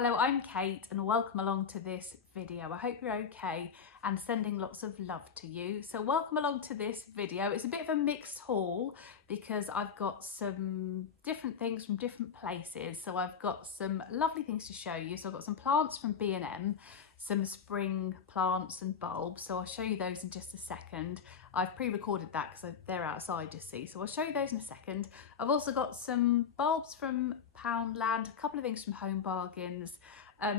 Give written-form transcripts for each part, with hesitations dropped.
Hello, I'm Kate and welcome along to this video. I hope you're okay and sending lots of love to you. So welcome along to this video. It's a bit of a mixed haul because I've got some different things from different places. So I've got some lovely things to show you. So I've got some plants from B&M, some spring plants and bulbs. So I'll show you those in just a second. I've pre-recorded that because they're outside, you see. So I'll show you those in a second. I've also got some bulbs from Poundland, a couple of things from Home Bargains,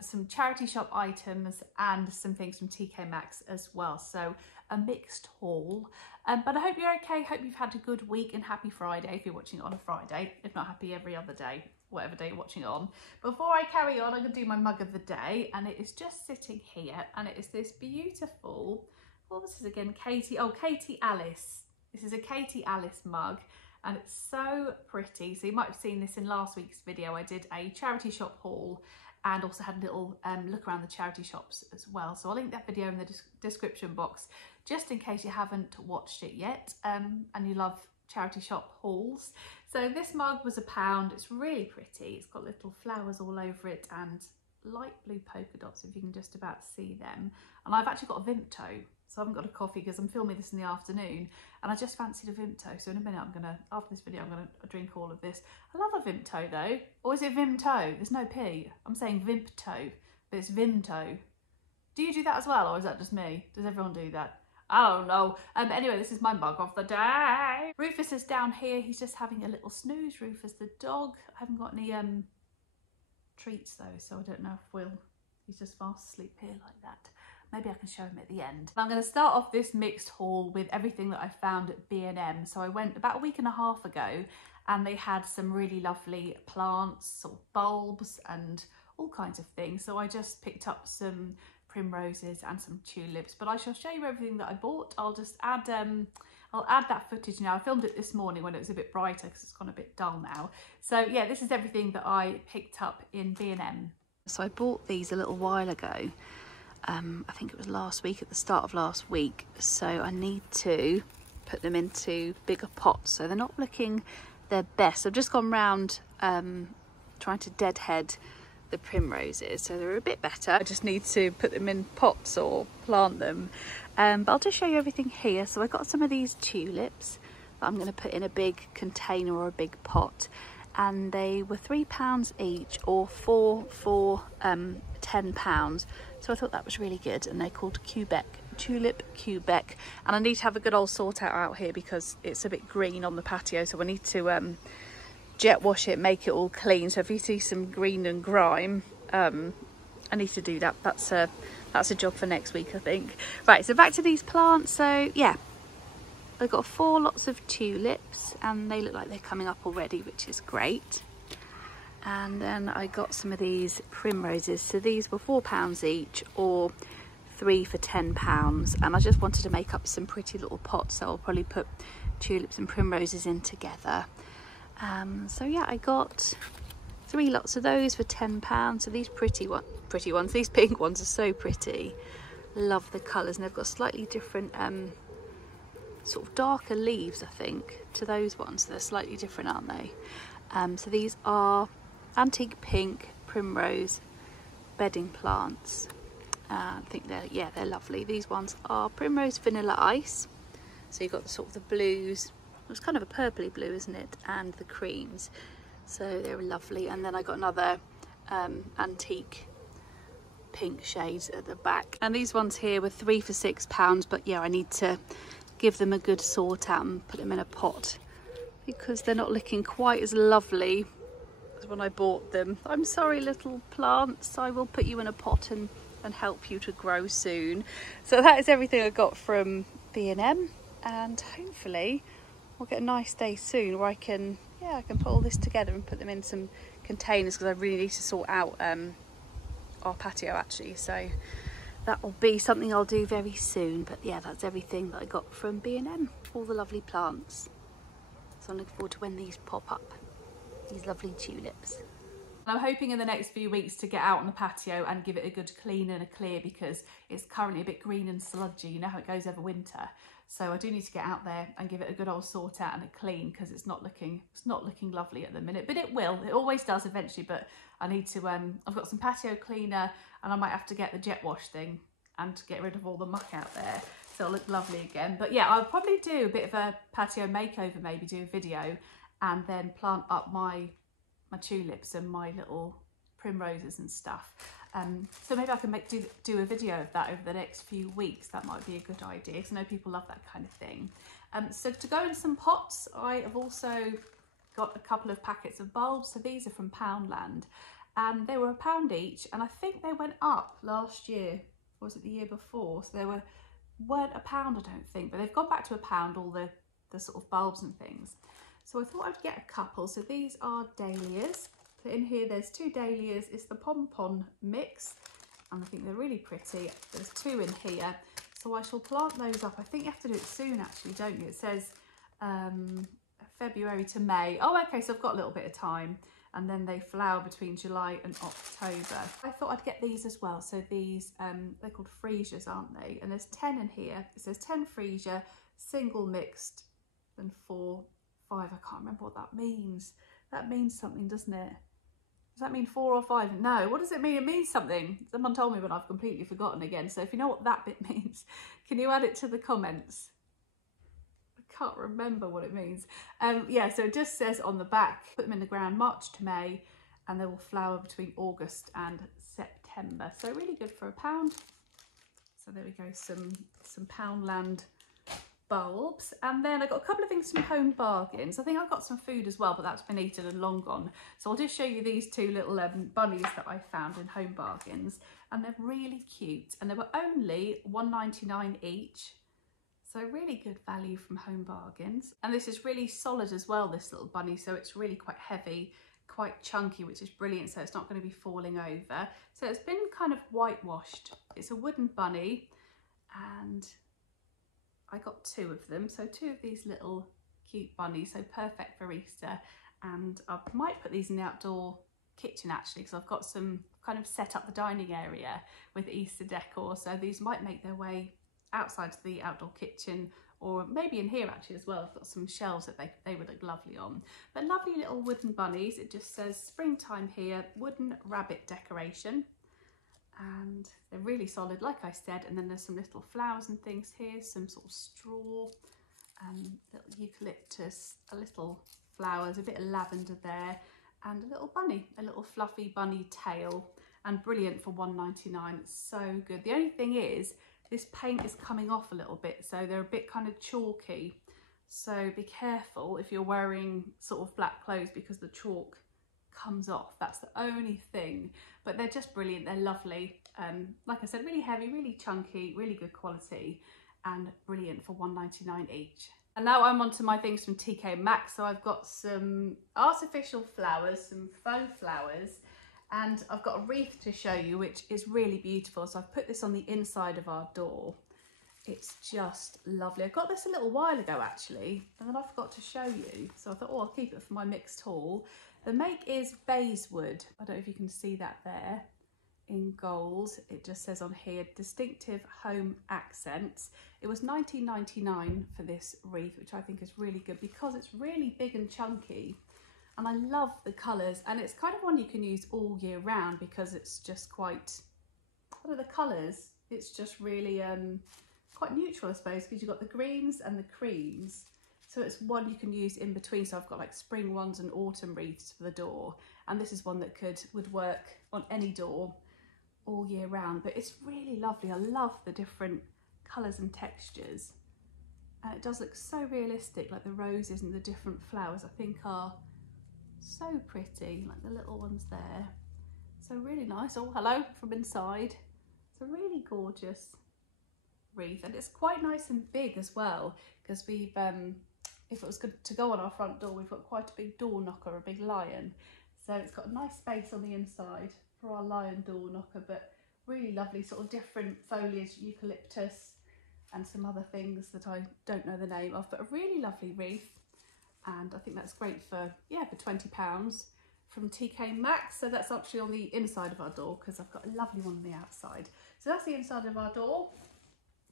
some charity shop items and some things from Maxx as well. So a mixed haul, but I hope you're okay. Hope you've had a good week and happy Friday if you're watching it on a Friday, if not happy every other day, whatever day you're watching it on. Before I carry on, I'm going to do my mug of the day, and it is just sitting here, and it is this beautiful, what was this again, Katie Alice. This is a Katie Alice mug, and it's so pretty. So you might have seen this in last week's video. I did a charity shop haul and also had a little look around the charity shops as well. So I'll link that video in the description box just in case you haven't watched it yet and you love charity shop hauls. So this mug was £1. It's really pretty. It's got little flowers all over it and light blue polka dots, if you can just about see them. And I've actually got a Vimto, so I haven't got a coffee because I'm filming this in the afternoon, and I just fancied a Vimto. So in a minute, after this video, I'm gonna drink all of this. I love a Vimto though. Or is it Vimto? There's no P. I'm saying Vimto, but it's Vimto. Do you do that as well, or is that just me? Does everyone do that? I don't know. Anyway, this is my mug of the day. Rufus is down here. He's just having a little snooze. Rufus the dog. I haven't got any treats though, so I don't know if he's just fast asleep here like that. Maybe I can show him at the end. I'm going to start off this mixed haul with everything that I found at B&M. So I went about a week and a half ago and they had some really lovely plants or bulbs and all kinds of things. So I just picked up some primroses and some tulips, but I shall show you everything that I bought. I'll just add I'll add that footage now. I filmed it this morning when it was a bit brighter because it's gone a bit dull now. So yeah, this is everything that I picked up in B&M. So I bought these a little while ago. I think it was last week, at the start of last week. So I need to put them into bigger pots. So they're not looking their best. I've just gone round trying to deadhead the primroses, so they're a bit better. I just need to put them in pots or plant them. But I'll just show you everything here. So I got some of these tulips that I'm going to put in a big container or a big pot, and they were £3 each, or four for £10. So I thought that was really good, and they're called Tulip Quebec. And I need to have a good old sort out here because it's a bit green on the patio, so I need to jet wash it, make it all clean. So if you see some green and grime, I need to do that. That's a job for next week, I think. Right, so back to these plants. So yeah, I've got 4 lots of tulips and they look like they're coming up already, which is great. And then I got some of these primroses. So these were £4 each, or 3 for £10. And I just wanted to make up some pretty little pots, so I'll probably put tulips and primroses in together. So yeah, I got 3 lots of those for £10. So these pretty ones, these pink ones are so pretty. Love the colours, and they've got slightly different sort of darker leaves, I think, to those ones. So they're slightly different, aren't they? So these are antique pink primrose bedding plants. I think they're lovely. These ones are primrose vanilla ice. So you've got sort of the blues. It's kind of a purpley blue, isn't it? And the creams. So they're lovely. And then I got another antique pink shades at the back. And these ones here were 3 for £6. But yeah, I need to give them a good sort out and put them in a pot because they're not looking quite as lovely as when I bought them. I'm sorry, little plants. I will put you in a pot and help you to grow soon. So that is everything I got from B&M, and hopefully we'll get a nice day soon where I can put all this together and put them in some containers, because I really need to sort out our patio actually. So that will be something I'll do very soon. But yeah, that's everything that I got from B&M, all the lovely plants. So I'm looking forward to when these pop up, these lovely tulips. I'm hoping in the next few weeks to get out on the patio and give it a good clean and a clear, because it's currently a bit green and sludgy. You know how it goes over winter. So I do need to get out there and give it a good old sort out and a clean, because it's not looking lovely at the minute. But it will. It always does eventually. But I need to, I've got some patio cleaner and I might have to get the jet wash thing and get rid of all the muck out there. So it'll look lovely again. But yeah, I'll probably do a bit of a patio makeover, maybe do a video and then plant up my tulips and my little primroses and stuff. So maybe I can do a video of that over the next few weeks. That might be a good idea because I know people love that kind of thing. So to go in some pots, I have also got a couple of packets of bulbs. So these are from Poundland and they were £1 each, and I think they went up last year, or was it the year before? So they weren't £1, I don't think, but they've gone back to £1, all the sort of bulbs and things. So I thought I'd get a couple. So these are dahlias. So in here there's 2 dahlias. It's the pom-pom mix and I think they're really pretty. There's 2 in here. So I shall plant those up. I think you have to do it soon actually, don't you? It says February to May. Oh, okay, so I've got a little bit of time. And then they flower between July and October. I thought I'd get these as well. So these, they're called freesias, aren't they? And there's 10 in here. It says 10 freesia, single mixed, and 4, 5. I can't remember what that means. That means something, doesn't it? Does that mean 4 or 5? No, what does it mean? It means something. Someone told me, but I've completely forgotten again. So if you know what that bit means, can you add it to the comments? Can't remember what it means. Yeah, so it just says on the back, put them in the ground March to May and they will flower between August and September. So really good for £1. So there we go, some Poundland bulbs. And then I got a couple of things from Home Bargains. I think I've got some food as well, but that's been eaten and long gone. So I'll just show you these 2 little bunnies that I found in Home Bargains, and they're really cute and they were only £1.99 each. So really good value from Home Bargains. And this is really solid as well, this little bunny. So it's really quite heavy, quite chunky, which is brilliant. So it's not going to be falling over. So it's been kind of whitewashed. It's a wooden bunny and I got 2 of them. So 2 of these little cute bunnies. So perfect for Easter. And I might put these in the outdoor kitchen actually, because I've got some kind of set up the dining area with Easter decor. So these might make their way outside to the outdoor kitchen, or maybe in here actually as well. I've got some shelves that they would look lovely on. But lovely little wooden bunnies. It just says springtime here, wooden rabbit decoration. And they're really solid, like I said. And then there's some little flowers and things here, some sort of straw, little eucalyptus, a little flowers, a bit of lavender there, and a little bunny, a little fluffy bunny tail, and brilliant for £1.99. It's so good. The only thing is, this paint is coming off a little bit, so they're a bit kind of chalky. So be careful if you're wearing sort of black clothes because the chalk comes off. That's the only thing. But they're just brilliant. They're lovely. Like I said, really heavy, really chunky, really good quality, and brilliant for £1.99 each. And now I'm onto my things from Maxx. So I've got some artificial flowers, some faux flowers, and I've got a wreath to show you, which is really beautiful. So I've put this on the inside of our door. It's just lovely. I got this a little while ago actually, and then I forgot to show you. So I thought, oh, I'll keep it for my mixed haul. The make is Bayswood. I don't know if you can see that there in gold. It just says on here, distinctive home accents. It was $19.99 for this wreath, which I think is really good because it's really big and chunky. And I love the colours, and it's kind of one you can use all year round because it's just quite, what are the colours? It's just really quite neutral, I suppose, because you've got the greens and the creams. So it's one you can use in between. So I've got like spring ones and autumn wreaths for the door. And this is one that would work on any door all year round. But it's really lovely. I love the different colours and textures. And it does look so realistic, like the roses and the different flowers I think are so pretty, like the little ones there. So really nice. Oh, hello from inside. It's a really gorgeous wreath, and it's quite nice and big as well, because we've if it was good to go on our front door, we've got quite a big door knocker, a big lion, so it's got a nice space on the inside for our lion door knocker. But really lovely sort of different foliage, eucalyptus and some other things that I don't know the name of, but a really lovely wreath. And I think that's great for, yeah, for £20 from Maxx. So that's actually on the inside of our door, because I've got a lovely one on the outside. So that's the inside of our door.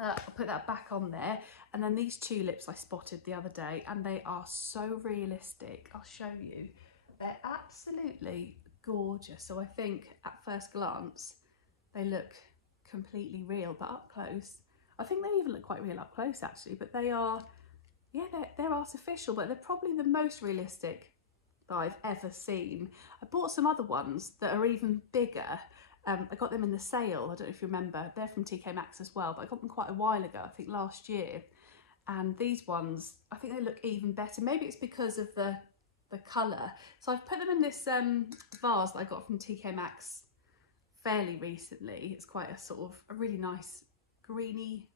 I'll put that back on there. And then these tulips I spotted the other day, and they are so realistic. I'll show you. They're absolutely gorgeous. So I think at first glance they look completely real, but up close I think they even look quite real up close actually, but they are, yeah, they're artificial, but they're probably the most realistic that I've ever seen. I bought some other ones that are even bigger. I got them in the sale, I don't know if you remember, they're from Maxx as well, but I got them quite a while ago, I think last year. And these ones, I think they look even better. Maybe it's because of the colour. So I've put them in this vase that I got from Maxx fairly recently. It's quite a sort of a really nice greeny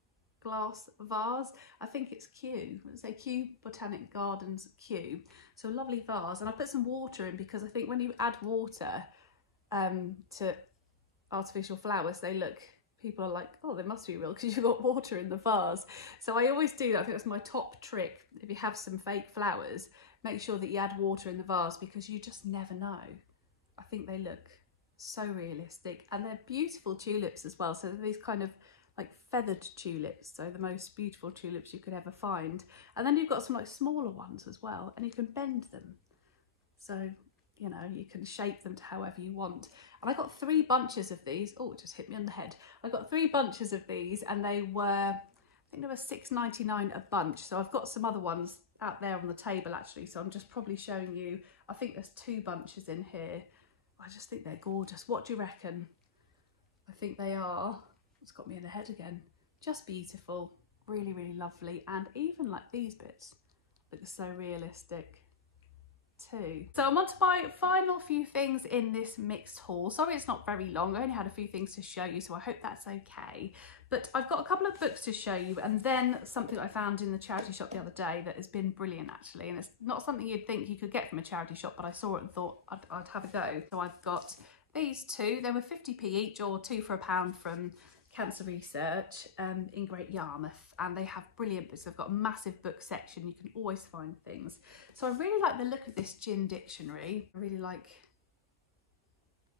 glass vase. I think it's Kew. Let's say Kew Botanic Gardens Kew. So a lovely vase. And I put some water in because I think when you add water to artificial flowers, they look, people are like, oh, they must be real because you've got water in the vase. So I always do that. I think that's my top trick. If you have some fake flowers, make sure that you add water in the vase because you just never know. I think they look so realistic, and they're beautiful tulips as well. So they're these kind of like feathered tulips, so the most beautiful tulips you could ever find. And then you've got some like smaller ones as well, and you can bend them. So, you know, you can shape them to however you want. And I got 3 bunches of these. Oh, it just hit me on the head. I got 3 bunches of these, and they were, I think they were $6.99 a bunch. So I've got some other ones out there on the table actually. So I'm just probably showing you, I think there's 2 bunches in here. I just think they're gorgeous. What do you reckon? I think they are, it's got me in the head again. Just beautiful, really, really lovely. And even like these bits look so realistic too. So I'm on to my final few things in this mixed haul. Sorry it's not very long, I only had a few things to show you, so I hope that's okay. But I've got a couple of books to show you, and then something I found in the charity shop the other day that has been brilliant actually, and it's not something you'd think you could get from a charity shop, but I saw it and thought I'd have a go. So I've got these 2, they were 50p each, or 2 for £1 from Cancer Research in Great Yarmouth, and they have brilliant books. They've got a massive book section, you can always find things. So I really like the look of this gin dictionary. I really like,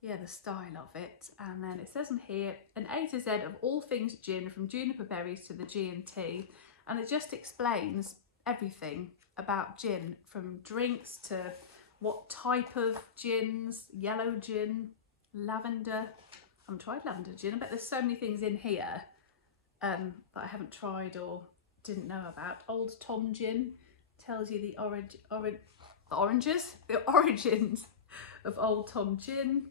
yeah, the style of it. And then it says in here, an A to Z of all things gin, from juniper berries to the G&T, and it just explains everything about gin, from drinks to what type of gins, yellow gin, lavender. I haven't tried lavender gin. I bet there's so many things in here that I haven't tried or didn't know about. Old Tom gin tells you the origins of Old Tom gin.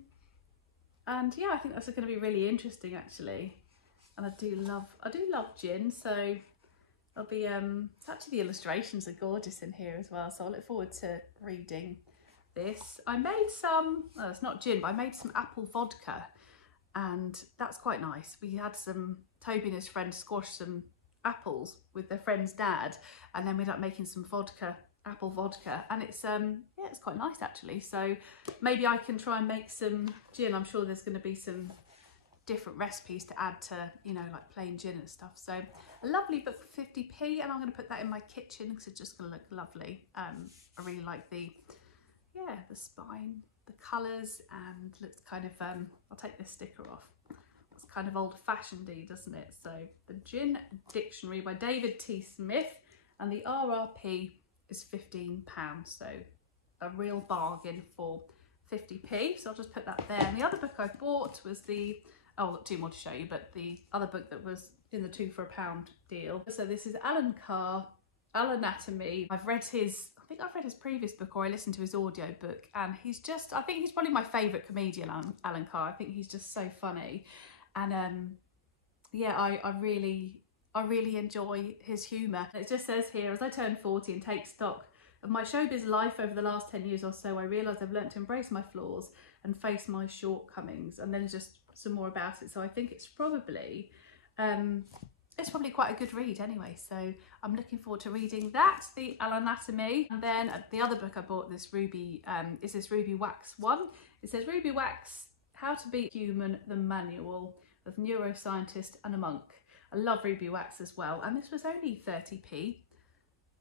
And yeah, I think that's going to be really interesting actually. And I do love gin, so there'll be actually the illustrations are gorgeous in here as well. So I look forward to reading this. I made some, well, it's not gin, but I made some apple vodka. And that's quite nice. We had Toby and his friend squash some apples with their friend's dad, and then we ended up making some vodka, apple vodka, and it's yeah, it's quite nice actually. So maybe I can try and make some gin. I'm sure there's going to be some different recipes to add to, you know, like plain gin and stuff. So a lovely book for 50p, and I'm going to put that in my kitchen because it's just going to look lovely. I really like the spine, the colours, and looks kind of, I'll take this sticker off. It's kind of old-fashioned-y, doesn't it? So the Gin Dictionary by David T. Smith, and the RRP is £15. So a real bargain for 50p. So I'll just put that there. And the other book I bought was the, oh, I've got 2 more to show you, but the other book that was in the 2 for £1 deal. So this is Alan Carr, Anatomy. I think I've read his previous book, or I listened to his audio book, and he's just, I think he's probably my favourite comedian, Alan Carr. I think he's just so funny. And yeah, I really enjoy his humour. It just says here, as I turn 40 and take stock of my showbiz life over the last 10 years or so, I realise I've learnt to embrace my flaws and face my shortcomings. And then just some more about it. So I think it's probably quite a good read anyway, so I'm looking forward to reading that, the Anatomy. And then the other book I bought, this Ruby, is this Ruby Wax one. It says Ruby Wax, How to Be Human, the Manual of Neuroscientist and a Monk. I love Ruby Wax as well, and this was only 30p,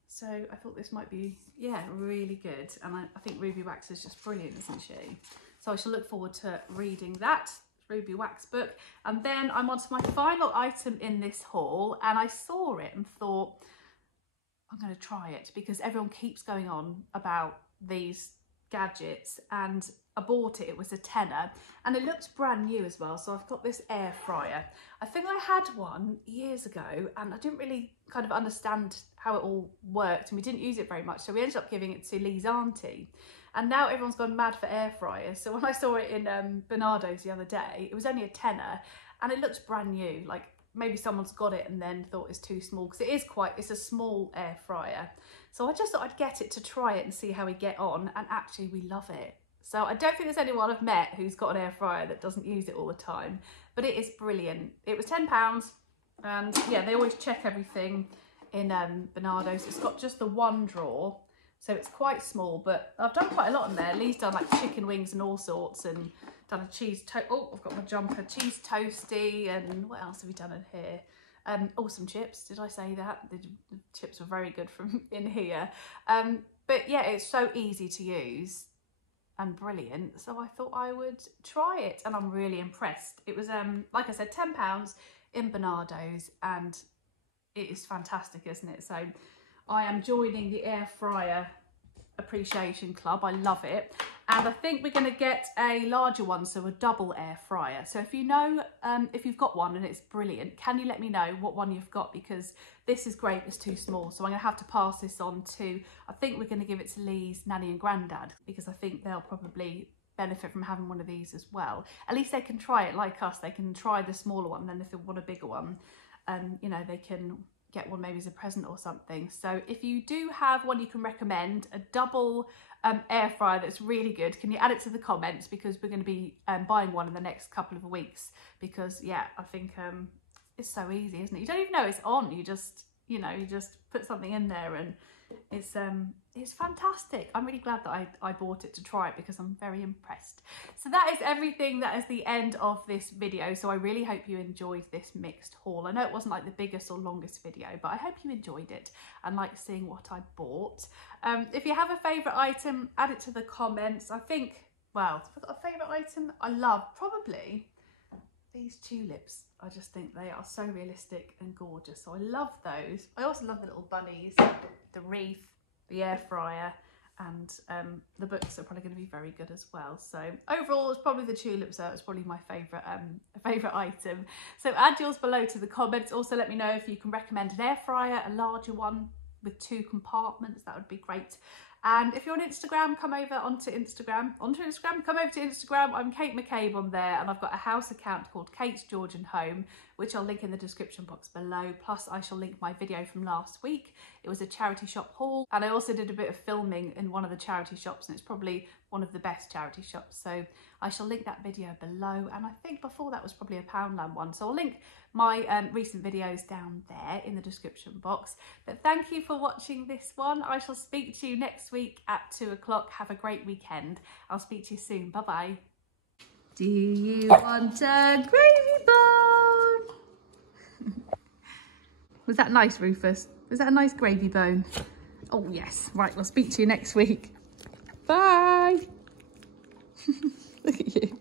so I thought this might be, yeah, really good. And I think Ruby Wax is just brilliant, isn't she? So I shall look forward to reading that Ruby Wax book. And then I'm on to my final item in this haul, and I saw it and thought I'm going to try it because everyone keeps going on about these gadgets, and I bought it, it was a tenner, and it looks brand new as well. So I've got this air fryer. I think I had one years ago and I didn't really kind of understand how it all worked, and we didn't use it very much. So we ended up giving it to Lee's auntie, and now everyone's gone mad for air fryers. So when I saw it in Bernardo's the other day, it was only a tenner and it looks brand new. Like maybe someone's got it and then thought it's too small, because it's a small air fryer. So I just thought I'd get it to try it and see how we get on, and actually we love it. So I don't think there's anyone I've met who's got an air fryer that doesn't use it all the time, but it is brilliant. It was £10, and yeah, they always check everything in Bernardo's. It's got just the one drawer, so it's quite small, but I've done quite a lot in there. Lee's done like chicken wings and all sorts, and done a cheese toast. Oh, I've got my jumper. Cheese toasty, and what else have we done in here? Some chips. Did I say that? The chips were very good from in here. But yeah, it's so easy to use and brilliant, so I thought I would try it, and I'm really impressed. It was like I said, £10 in Bernardo's, and it is fantastic, isn't it? So I am joining the air fryer appreciation club. I love it, and I think we're going to get a larger one, so a double air fryer. So if you know, if you've got one and it's brilliant, can you let me know what one you've got, because this is great, it's too small. So I'm going to have to pass this on to, I think we're going to give it to Lee's nanny and granddad, because I think they'll probably benefit from having one of these as well. At least they can try it like us. They can try the smaller one, then if they want a bigger one, you know, they can get one maybe as a present or something. So if you do have one you can recommend, a double air fryer that's really good, can you add it to the comments, because we're going to be buying one in the next couple of weeks, because yeah, I think it's so easy, isn't it? You don't even know it's on. You just, you know, you just put something in there, and it's fantastic. I'm really glad that I bought it to try it, because I'm very impressed. So that is everything. That is the end of this video. So I really hope you enjoyed this mixed haul. I know it wasn't like the biggest or longest video, but I hope you enjoyed it and like seeing what I bought. If you have a favourite item, add it to the comments. I think, well, if I've got a favourite item, I love probably these tulips. I just think they are so realistic and gorgeous. So I love those. I also love the little bunnies, the wreath, the air fryer, and the books are probably going to be very good as well. So overall, it's probably the tulips. It's probably my favourite item. So add yours below to the comments. Also let me know if you can recommend an air fryer, a larger one with 2 compartments. That would be great. And if you're on Instagram, come over to Instagram. I'm Kate McCabe on there, and I've got a house account called Kate's Georgian Home, which I'll link in the description box below. Plus I shall link my video from last week. It was a charity shop haul, and I also did a bit of filming in one of the charity shops, and it's probably one of the best charity shops. So I shall link that video below, and I think before that was probably a Poundland one. So I'll link my recent videos down there in the description box. But thank you for watching this one. I shall speak to you next week at 2 o'clock. Have a great weekend. I'll speak to you soon. Bye bye. Do you want a gravy bone? Was that nice, Rufus? Was that a nice gravy bone? Oh yes. Right, I'll speak to you next week. Bye. Look at you.